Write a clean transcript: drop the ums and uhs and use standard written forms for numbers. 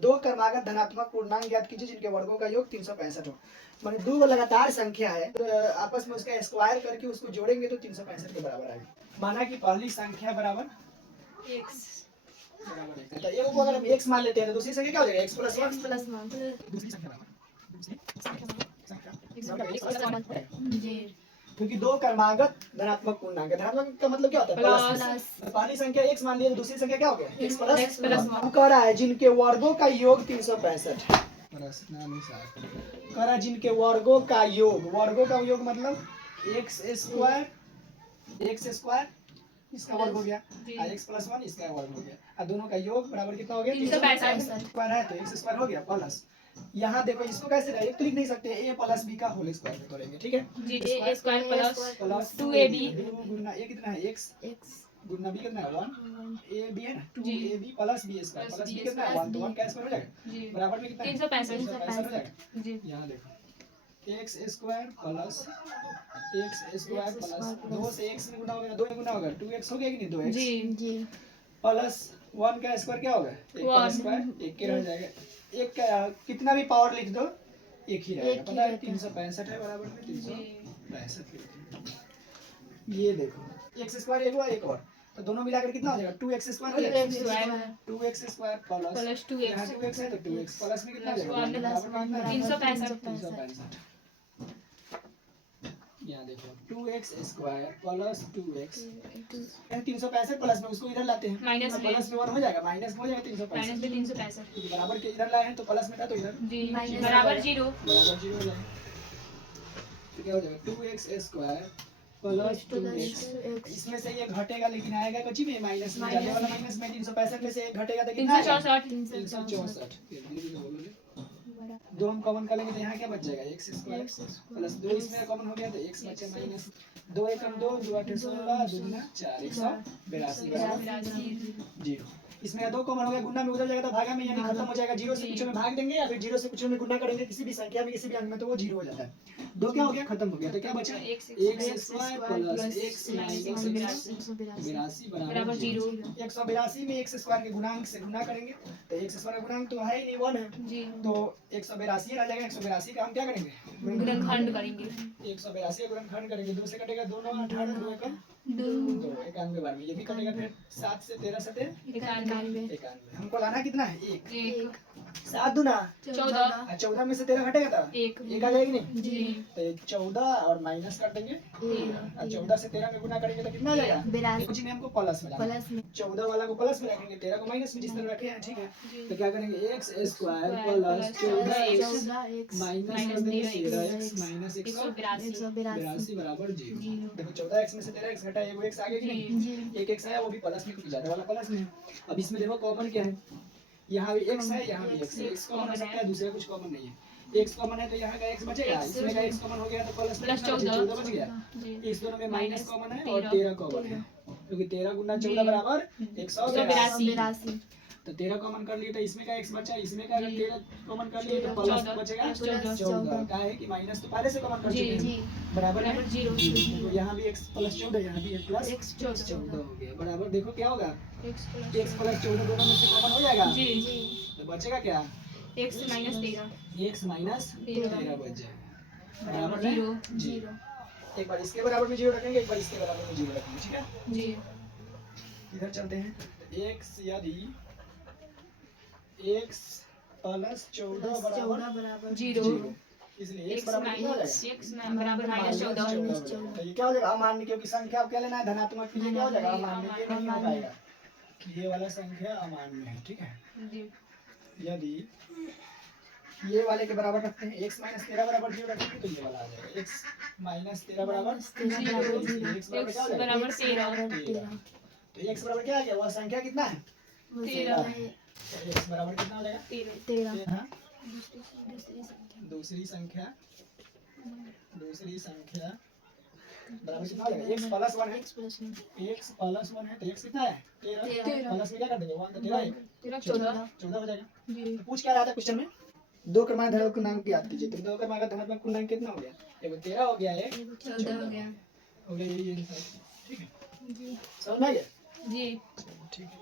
दो क्रमागत धनात्मक पूर्णांक ज्ञात कीजिए जिनके वर्गों का योग 365 हो। माने दो लगातार संख्या है तो आपस में उसका स्क्वायर करके उसको जोड़ेंगे तो 365 के बराबर आएगी। माना कि पहली संख्या बराबर x बराबर एक, तो एक को अगर हम x मान लेते हैं तो दूसरी संख्या क्या हो जाएगा x प्लस 1 दूसरी संख्या बराबर जी क्योंकि दो क्रमागत धनात्मक पूर्णांक है। धनात्मक का मतलब क्या होता है प्लस। पहली संख्या x मान लिया तो दूसरी संख्या क्या हो गया x प्लस 1 कह रहा है जिनके वर्गों का योग 365। प्रश्नानुसार कह रहा है जिनके वर्गों का योग मतलब x स्क्वायर इसका वर्ग हो गया और x प्लस 1 इसका वर्ग हो गया और दोनों का योग बराबर कितना हो गया 365 स्क्वायर है तो x स्क्वायर हो गया प्लस यहाँ देखो इसको कैसे डायरेक्ट तो लिख नहीं सकते a प्लस b का होल स्क्वायर करेंगे ठीक है जी a square plus 2ab Guna a कितना है x गुना b कितना है 1 a b है ना 2ab plus b square plus b कितना है 1 तो 1 का स्क्वायर हो जाएगा बराबर में कितना 365 हो जाएगा जी यहाँ देखो x स्क्वायर प्लस 2 से x में गुना होगा 2 में गुना होगा 2x हो गया कि नहीं 2x जी प्लस 1 का स्क्वायर क्या होगा 1 का स्क्वायर 1 के रह जाएगा 1 का कितना भी पावर लिख दो एक ही रहेगा पता है 365 है बराबर में 365 ये देखो x स्क्वायर एक हुआ एक और तो दोनों मिलाकर कितना हो जाएगा 2x स्क्वायर हो जाएगा 2x स्क्वायर प्लस 2x यहाँ 2x है तो 2x प्लस में कितना हो जाएगा 365 यहाँ देखो 2x square plus 2x 365 plus में उसको इधर लाते हैं माइनस में प्लस में 1 हो जाएगा माइनस में हो जाएगा 365 माइनस में 365 बराबर के इधर लाए हैं तो प्लस में था तो इधर जी बराबर 0 हो जाएगा तो क्या हो जाएगा 2x स्क्वायर प्लस 2x इसमें से ये घटेगा लेकिन आएगा कच्ची में माइनस में जाने वाला माइनस में 365 में से एक घटेगा तो कितना आएगा 364 दो हम कॉमन कर लेंगे तो यहाँ क्या बच जाएगा x स्क्वायर प्लस 2 इसमें कॉमन हो गया तो x बचा माइनस 2 एकम 2 2 8 16 2 गुना 4 182 जीरो इसमें 2 कॉमन हो गया गुना में उधर जाएगा तो भागा में यानी खत्म हो जाएगा 0 से कुछ में भाग देंगे या फिर 0 से कुछ में गुना करेंगे किसी भी संख्या में किसी भी अंक में तो वो 0 हो जाता है 2 क्या हो गया खत्म हो गया तो क्या बचा x square plus x minus 182 बराबर 0 182 में x स्क्वायर के गुणांक से गुना करेंगे तो x स्क्वायर का गुणांक तो है ही नहीं 1 है जी तो 182 आ जाएगा 182 का हम क्या करेंगे गुणनखंड करेंगे 182 का गुणनखंड करेंगे 2 से कटेगा 2 9 18 2 एकम 2 91 बार में ये भी कटेगा फिर 7 से 13 से 91 हमको लाना कितना है 1 7 दूना 14 में से 13 घटेगा तो 1 आ जाएगी नहीं जी तो 14 और माइनस कर देंगे और 14 से 13 में गुना करेंगे तो कितना आ जाएगा कुछ में हमको प्लस में 14 वाला को प्लस में रखेंगे 13 को माइनस में जिस तरह रखे हैं ठीक है तो क्या करेंगे x square plus 14x minus 13x minus 182 बराबर 0 देखो 14x में से 13x घटा है वो x आगे कि नहीं एक x आया वो भी प्लस में क्योंकि ज्यादा वाला प्लस में अब इसमें देखो कॉमन क्या है यहाँ भी x है यहाँ भी x है x कॉमन हो सकता है दूसरा कुछ कॉमन नहीं है x कॉमन है तो यहाँ का x बचेगा इसमें का x कॉमन हो गया तो प्लस 14 बच गया इस दोनों में माइनस कॉमन है और 13 कॉमन है क्योंकि 13 गुना 14 बराबर 182 तो 13 कॉमन कर लिए तो इसमें का x बचा इसमें का अगर 13 कॉमन कर लिए तो प्लस बचेगा 14 का है कि माइनस तो पहले से कॉमन कर चुके हैं बराबर है 0 तो यहाँ भी x प्लस 14 यहाँ भी प्लस 14 हो गया बराबर देखो क्या होगा x प्लस 14 दोनों में से कॉमन हो जाएगा जी तो बचेगा क्या x माइनस 13 बच जाएगा बराबर 0 एक बार इसके बराबर में 0 रखेंगे एक बार इसके बराबर में 0 रखेंगे ठीक है जी इधर चलते हैं x यदि x प्लस 14 बराबर 0 इसलिए x बराबर कितना हो जाएगा x बराबर माइनस 14 तो ये क्या हो जाएगा अमान्य क्योंकि संख्या आप क्या लेना है धनात्मक के लिए क्या हो जाएगा अमान्य ये नहीं हो पाएगा ये वाला संख्या अमान्य है ठीक है जी यदि ये वाले के बराबर रखते हैं x माइनस 13 बराबर 0 रखेंगे तो ये वाला आ जाएगा x माइनस 13 बराबर 0 x बराबर 13 तो x बराबर क्या आ गया वह संख्या कितना है 13 x बराबर कितना हो जाएगा 13 दूसरी संख्या बराबर कितना हो जाएगा x प्लस 1 है तो x कितना है 13 प्लस में क्या कर देंगे 1 तो 14 हो जाएगा तो पूछ क्या रहा था क्वेश्चन में दो क्रमागत धनात्मक पूर्णांक याद कीजिए तो दो क्रमागत धनात्मक पूर्णांक कितना हो गया एक 13 हो गया एक 14 हो गया ये ठीक है समझ में आ गया जी ठीक है